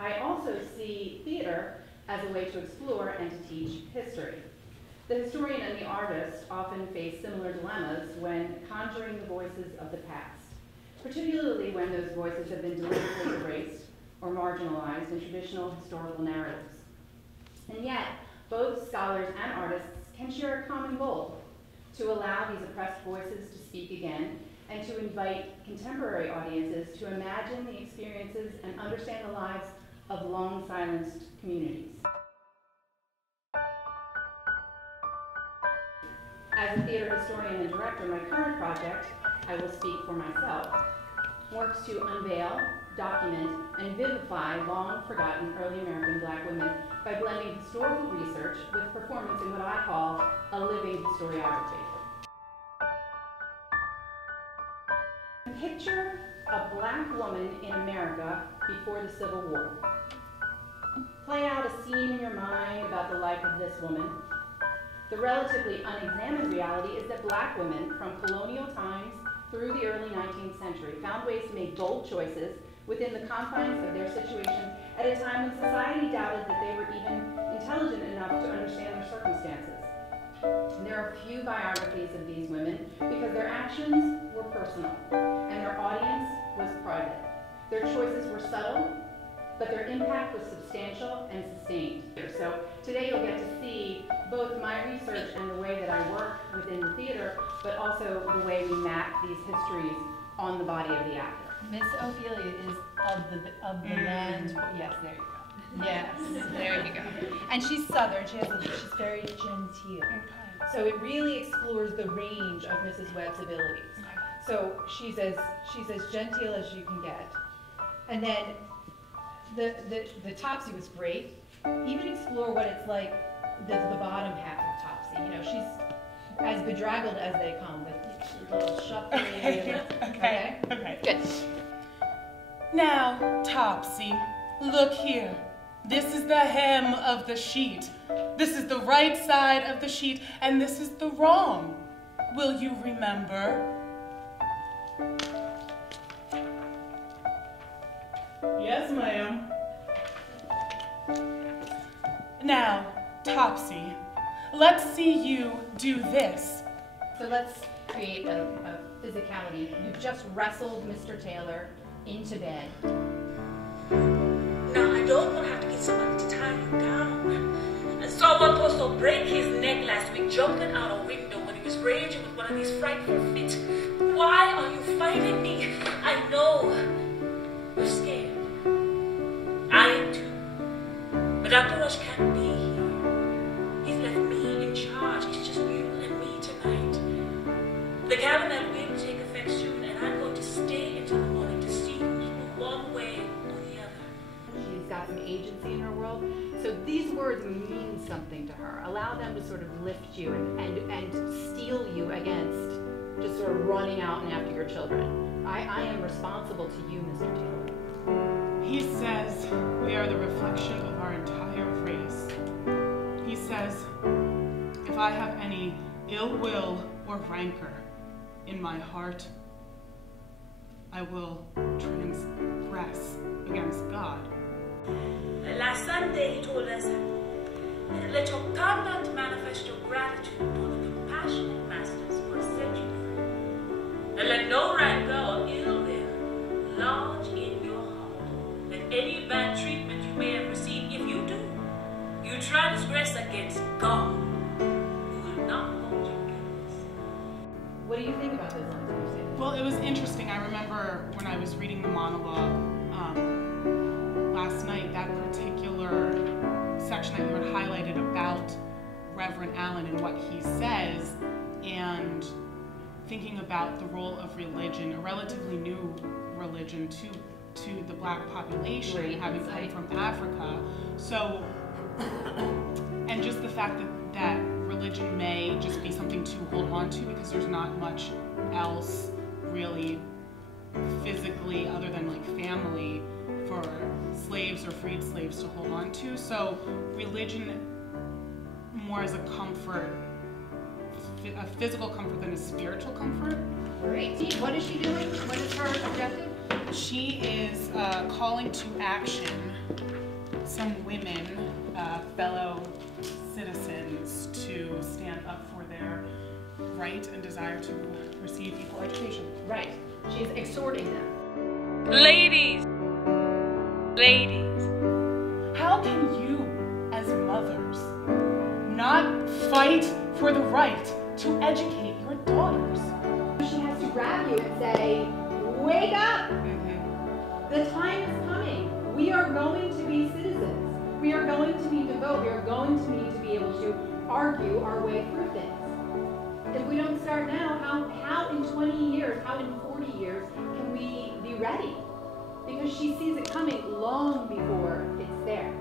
I also see theater as a way to explore and to teach history. The historian and the artist often face similar dilemmas when conjuring the voices of the past, particularly when those voices have been deliberately erased or marginalized in traditional historical narratives. And yet, both scholars and artists can share a common goal: to allow these oppressed voices to speak again and to invite contemporary audiences to imagine the experiences and understand the lives of long silenced communities. As a theater historian and director, my current project, I will speak for myself, works to unveil, document, and vivify long-forgotten early American Black women by blending historical research with performance in what I call a living historiography. Picture a Black woman in America before the Civil War. Play out a scene in your mind about the life of this woman. The relatively unexamined reality is that Black women from colonial times through the early 19th century found ways to make bold choices within the confines of their situation at a time when society doubted that they were even intelligent enough to understand their circumstances. And there are few biographies of these women because their actions were personal and their audience was private. Their choices were subtle, but their impact was substantial and sustained. So today you'll get to see both my research and the way that I work within the theater, but also the way we map these histories on the body of the actor. Miss Ophelia is of the land. Yes, there you go. Yes, there you go. And she's Southern. She's very genteel. Okay. So it really explores the range of Mrs. Webb's abilities. Okay. So she's as genteel as you can get. And then the Topsy was great. Even explore what it's like the bottom half of Topsy. You know, she's as bedraggled as they come with a little shuffling. Okay. Good. Now, Topsy, look here. This is the hem of the sheet. This is the right side of the sheet, and this is the wrong. Will you remember? Yes, ma'am. Now, Topsy, let's see you do this. So let's create a physicality. You've just wrestled Mr. Taylor into bed. Now, I don't want to have to get somebody to tie you down. I saw one poster break his neck last week jumping out a window when he was raging with one of these frightful fits. Why are you fighting me? I know you're scared. I am too. But Dr. Rush can't be here. He's left me in charge. It's just you and me tonight. The cabinet will take effect soon, and I'm going to stay until the morning to see you one way or the other. She's got some agency in her world. So these words mean something to her. Allow them to sort of lift you and steel you against just sort of running out and after your children. I am responsible to you, Mr. Taylor. He says we are the reflection of our entire race. He says, if I have any ill will or rancor in my heart, I will transgress against God. Last Sunday he told us, let your conduct manifest your gratitude for the compassionate masters who have set you free. And let no rancor or ill will lodge in your heart. That any bad treatment you may have received, if you do, you transgress against God, who will not hold you guiltless. What do you think about those lines that you're saying? Well, it was interesting. I remember when I was reading the monologue last night, that particular section that you had highlighted about Reverend Allen and what he says, and thinking about the role of religion, a relatively new religion to the Black population, having come from Africa. So, and just the fact that religion may just be something to hold on to because there's not much else really physically other than like family for slaves or freed slaves to hold on to. So religion more as a comfort, a physical comfort than a spiritual comfort. Great. What is she doing? What is her objective? She is calling to action some women, fellow citizens, to stand up for their right and desire to receive equal education. Right. She's exhorting them. Ladies, ladies, how can you, as mothers, not fight for the right to educate your daughters? She has to grab you and say, wake up! The time is coming. We are going to be citizens. We are going to need to vote. We are going to need to be able to argue our way through things. If we don't start now, how in 20 years, how in 40 years can we be ready? Because she sees it coming long before it's there.